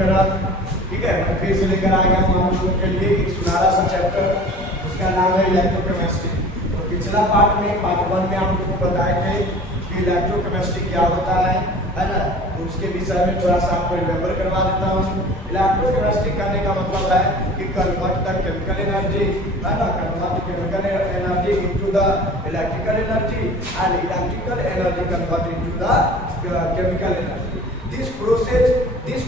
समीकरण। ठीक है, मैं फिर से लेकर आ गया हूँ आप लोगों के लिए एक सुनहरा सा चैप्टर, उसका नाम है इलेक्ट्रोकेमिस्ट्री। तो पिछला पार्ट में पार्ट 1 में हम लोग को बताए थे कि इलेक्ट्रोकेमिस्ट्री क्या होता है ना। तो उसके विषय में थोड़ा सा आपको रिमेम्बर करवा देता हूँ। इलेक्ट्रोकेमिस्ट्री करने का मतलब है कि कन्वर्ट द केमिकल एनर्जी, है ना, convert chemical energy into the electrical energy and electrical energy convert into the chemical energy. This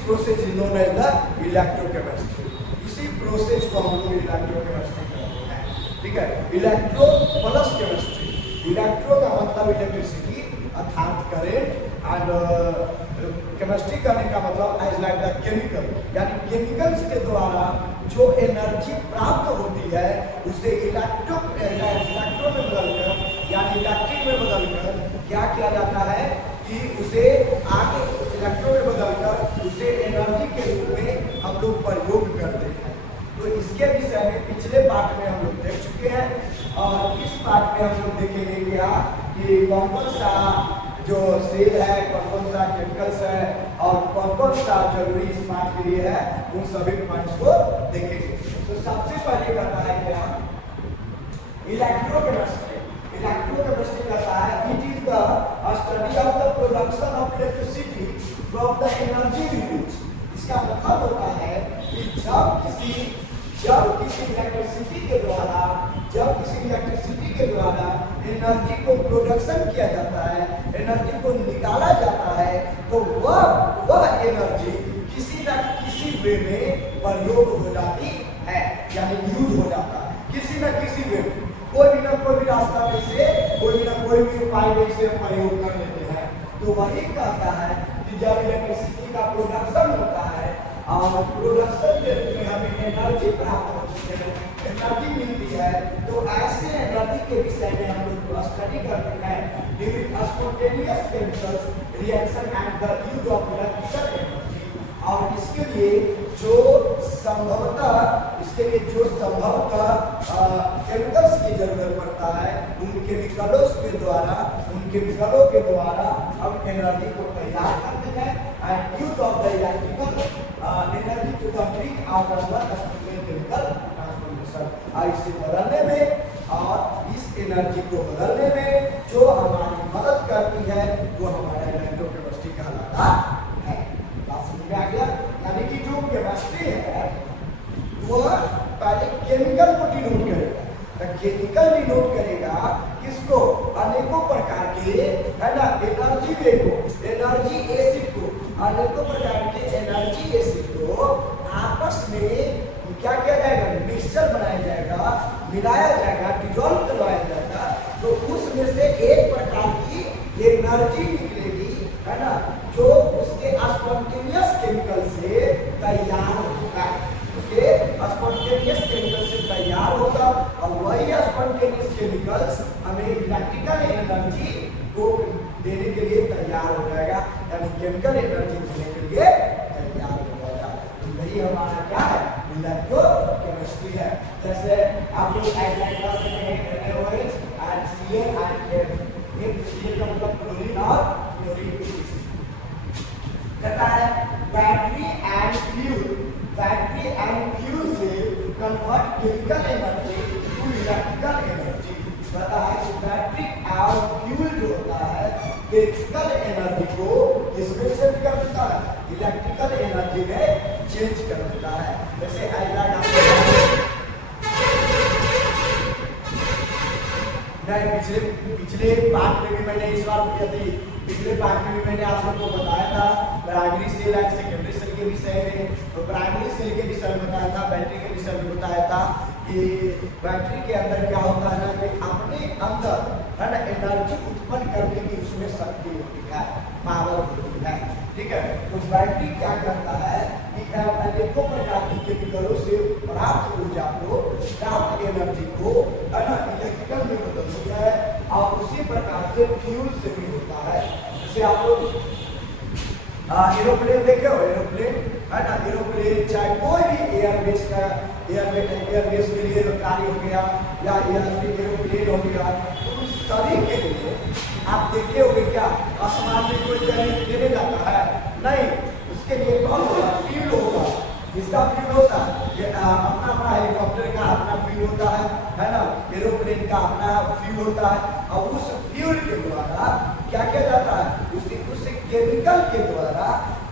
process is known as the electrochemistry. इसी प्रोसेस को हम लोग इलेक्ट्रोकेमिस्ट्री कहते हैं। ठीक है, इलेक्ट्रो प्लस केमिस्ट्री। इलेक्ट्रो का मतलब इलेक्ट्रिसिटी अर्थात करेंट, एंड केमिस्ट्री करने का मतलब एज लाइक द केमिकल, यानी केमिकल्स के द्वारा जो एनर्जी प्राप्त होती है उसे इलेक्ट्रो में बदलकर, यानी इलेक्ट्रिक में बदलकर क्या किया जाता है कि उसे आगे इलेक्ट्रो में बदलकर उसे एनर्जी के रूप में हम लोग प्रयोग करते हैं। तो इसके विषय में पिछले पार्ट में हम लोग देख चुके हैं, और इस पार्ट में हम लोग देखेंगे क्या कि कौन सा जो सेल है, कौन सा केमिकल्स है और कौन सा जरूरी इस पार्ट के लिए है, उन सभी पॉइंट्स को देखेंगे। तो सबसे पहले करता है क्या इलेक्ट्रोकेमिस्ट्री। इलेक्ट्रोकेमिस्ट्री कहता है it is the study of the production of electricity from the energy release. इसका मतलब होता है कि जब किसी इलेक्ट्रिसिटी के द्वारा एनर्जी को प्रोडक्शन किया जाता है, एनर्जी को निकाला जाता है, तो वह एनर्जी किसी न किसी वे में प्रयोग हो जाती है, यानी यूज हो जाता है किसी न किसी वे में। कोई भी रास्ता में से कोई भी उपाय में से प्रयोग कर लेते हैं। तो वही कहता है कि जब इलेक्ट्रिसिटी का प्रोडक्शन होता है और प्रोडक्शन के रूप में हमें एनर्जी प्राप्त होती है, एनर्जी मिलती है, तो ऐसे एनर्जी के विषय में हम लोग स्टडी करते हैं during spontaneous chemicals reaction and the use of electrical energy. और इसके लिए जो संभवतः केमिकल्स की जरूरत पड़ता है, उन केमिकलों के द्वारा हम एनर्जी को तैयार करते हैं and use of the electrical energy to complete our chemical transformation. और इसे बदलने में और इस एनर्जी को बदलने में जो हमारी मदद करती है वो हमारा इलेक्ट्रोकेमिस्ट्री कहलाता है। बात समझ में आ गया? यानी कि जो केमिस्ट्री है वह पहले केमिकल को डिनोट करेगा। केमिकल डिनोट करेगा किसको? अनेकों प्रकार के, है ना, एनर्जी वे को, एनर्जी एसिड को, अनेकों प्रकार के एनर्जी एसिड को आपस में क्या किया जाएगा? मिक्सचर बनाया जाएगा, मिलाया जाएगा, डिजोल्व करवाया जाएगा। तो उसमें से एक प्रकार की एनर्जी निकलेगी, है ना, जो उसके स्पॉन्टेनियस केमिकल से तैयार होगा। उसके स्पॉन्टेनियस केमिकल से तैयार होगा और वही स्पॉन्टेनियस केमिकल्स हमें इलेक्ट्रिकल एनर्जी को देने के लिए तैयार हो जाएगा, यानी केमिकल एनर्जी देने के लिए तैयार हो जाएगा। तो यही हमारा क्या है? इलेक्ट्रोकेमिस्ट्री है। जैसे आप लोग आइडिया कर सकते हैं NaOH and Cl and F। एक Cl का मतलब क्लोरीन और क्लोरीन कहता है बैटरी एंड फ्यूल से convert chemical energy to electrical energy. कहता है कि बैटरी और फ्यूल जो होता है केमिकल एनर्जी को इसमें चेंज कर देता है, इलेक्ट्रिकल एनर्जी में चेंज कर देता है। जैसे पिछले पार्ट में भी मैंने इस बार पिछले पार्ट में भी मैंने आप लोगों को बताया था primary cell and secondary cell के विषय में। तो प्राइमरी सेल के विषय में बताया था, बैटरी के विषय में बताया था कि बैटरी के अंदर क्या होता है ना कि अपने अंदर, है ना, एनर्जी उत्पन्न करने की उसमें शक्ति होती है, पावर होती है। ठीक है, तो बैटरी क्या करता है कि अनेकों प्रकार की केमिकलों से प्राप्त ऊर्जा को, प्राप्त एनर्जी को, है ना, इलेक्ट्रिकल में बदल देता है। और उसी प्रकार से फ्यूल से भी होता है। जैसे आप लोग एरोप्लेन देखे हो, एरोप्लेन, है ना, एरोप्लेन चाहे कोई भी एयरबेस के लिए कार्य हो गया या एरोप्लेन हो गया, तो उस सभी के लिए आप देखे होंगे क्या आसमान में कोई जगह देने जाता है? नहीं, उसके लिए कौन होगा? फ्यूल होगा। उसका फ्यूल होता है, ये अपना अपना हेलीकॉप्टर का अपना फ्यूल होता है ना, एरोप्लेन का अपना फ्यूल होता है। और उस फ्यूल के द्वारा क्या किया जाता है, उस केमिकल के द्वारा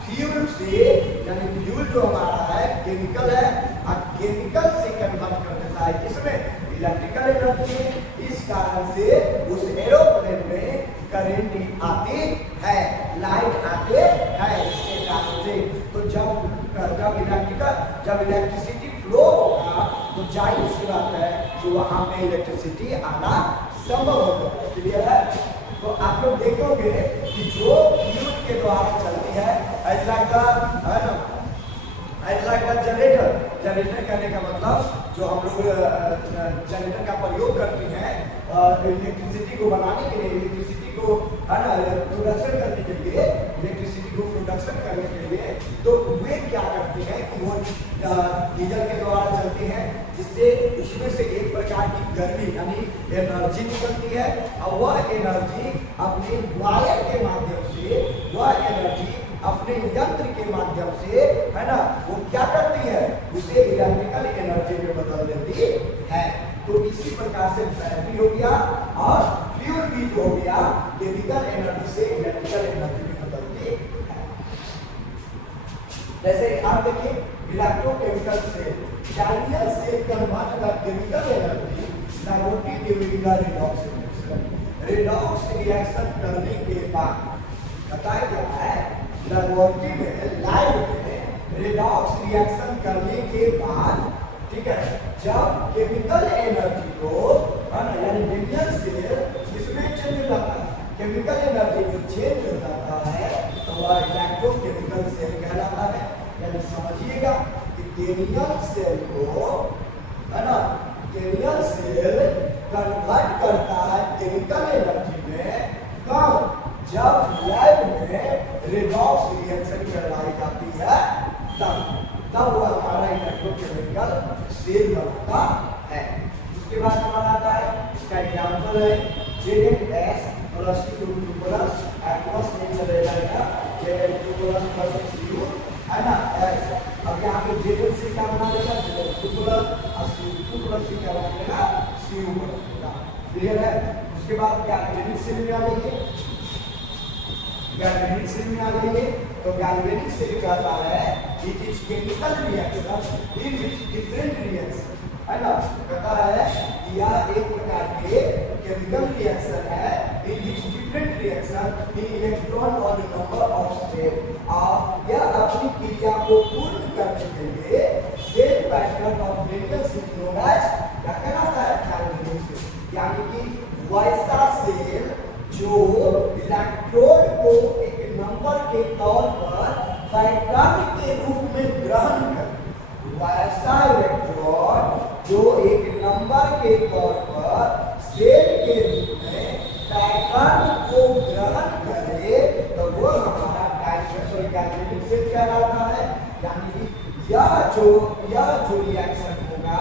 फ्यूल से, यानी फ्यूल जो हमारा है केमिकल है, और केमिकल से कन्वर्ट कर देता है किसमें, इलेक्ट्रिकल एनर्जी में। इस कारण से उस एरोप्लेन में करंट आती है, लाइट आते हैं इसके कारण से। तो जब इलेक्ट्रिसिटी फ्लो होगा तो जाहिर सी बात है कि वहां पे इलेक्ट्रिसिटी आना संभव होगा। क्लियर है? तो आप लोग देखोगे कि जो फ्यूल के द्वारा चलती है, एज लाइक द जनरेटर कहने का मतलब जो हम लोग जनरेटर का प्रयोग करते हैं इलेक्ट्रिसिटी को बनाने के लिए, इलेक्ट्रिसिटी को है ना प्रोडक्शन करने के लिए, इलेक्ट्रिसिटी को प्रोडक्शन करने के लिए, तो वे क्या करते हैं कि वो डीजल के द्वारा चलते हैं, जिससे उसमें से एक प्रकार की गर्मी यानी एनर्जी निकलती है, और वह एनर्जी अपने वायर के माध्यम से, वह एनर्जी अपने यंत्र के माध्यम से, है ना, वो क्या करती है, उसे इलेक्ट्रिकल एनर्जी में बदल देती है। तो इसी प्रकार से बैटरी हो गया और फ्यूल भी जो हो गया केमिकल एनर्जी से इलेक्ट्रिकल एनर्जी में बदलती है। जैसे आप देखिए इलेक्ट्रोकेमिकल से कैरियर से convert the chemical energy negative during the redox reaction. Redox reaction करने के बाद बताया गया है लेबोरेटरी में, लाइव में रिडॉक्स रिएक्शन करने के बाद, ठीक है, जब केमिकल एनर्जी को यानी डिविजन से इसमें चेंज हो जाता है, केमिकल एनर्जी में चेंज हो जाता है, तो वह इलेक्ट्रोकेमिकल सेल कहलाता है। यानी समझिएगा कि केमिकल सेल को, है ना, केमिकल सेल कन्वर्ट करता है केमिकल एनर्जी में कब, जब लैब में रिडॉक्स रिएक्शन करवाई जाती है, तब वो हमारा इलेक्ट्रोकेमिकल सेल बनता है। उसके बाद हमारा आता है, इसका एग्जांपल है ZnS plus Cu2 plus aqueous में चले जाएगा Zn2 प्लस Cu, है ना, S। अब यहाँ पे Zn से क्या बना देगा, Zn2 प्लस और Cu2 प्लस से क्या बना देगा, Cu बना। क्लियर है? उसके बाद क्या गैल्वेनिक सेल में आ जाएंगे, गैल्वेनिक सेल में आ जाएंगे, तो गैल्वेनिक सेल कहता है it is chemical reaction in which different reaction, है ना, कहता है यह एक प्रकार के केमिकल रिएक्शन है in which different reaction in electron और नंबर ऑफ स्टेट। और यह अपनी क्रिया को पूर्ण करने के लिए cell pattern of radius is known as, क्या कहलाता है, गैल्वेनिक सेल। यानी कि वैसा सेल जो इलेक्ट्रोड को एक नंबर के तौर पर पैटर्न के रूप में ग्रहण करे, वैसा इलेक्ट्रोड जो एक नंबर के तौर पर सेल के रूप में पैटर्न को ग्रहण करे, तो वो हमारा गैल्वेनिक सेल कहलाता है। यानी कि यह जो रिएक्शन होगा,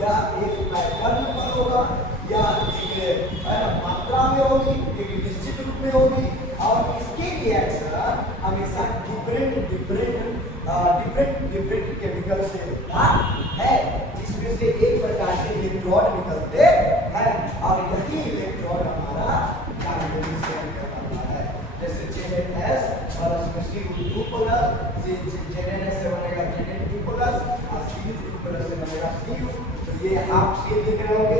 यह एक पैटर्न पर होगा, या एक मात्रा में होगी, एक निश्चित रूप में होगी, और इसकी रिएक्शन हमेशा डिफरेंट केमिकल से होता है, जिसमें से एक प्रकार के इलेक्ट्रोड निकलते हैं, और यही इलेक्ट्रोड हमारा गैल्वेनिक सेल कहलाता है। जैसे ZnS और उसमें Cu2 प्लस, ZnS से बनेगा Zn2 प्लस और Cu2 प्लस से बनेगा Cu। तो ये आप सेल लिख रहे होंगे,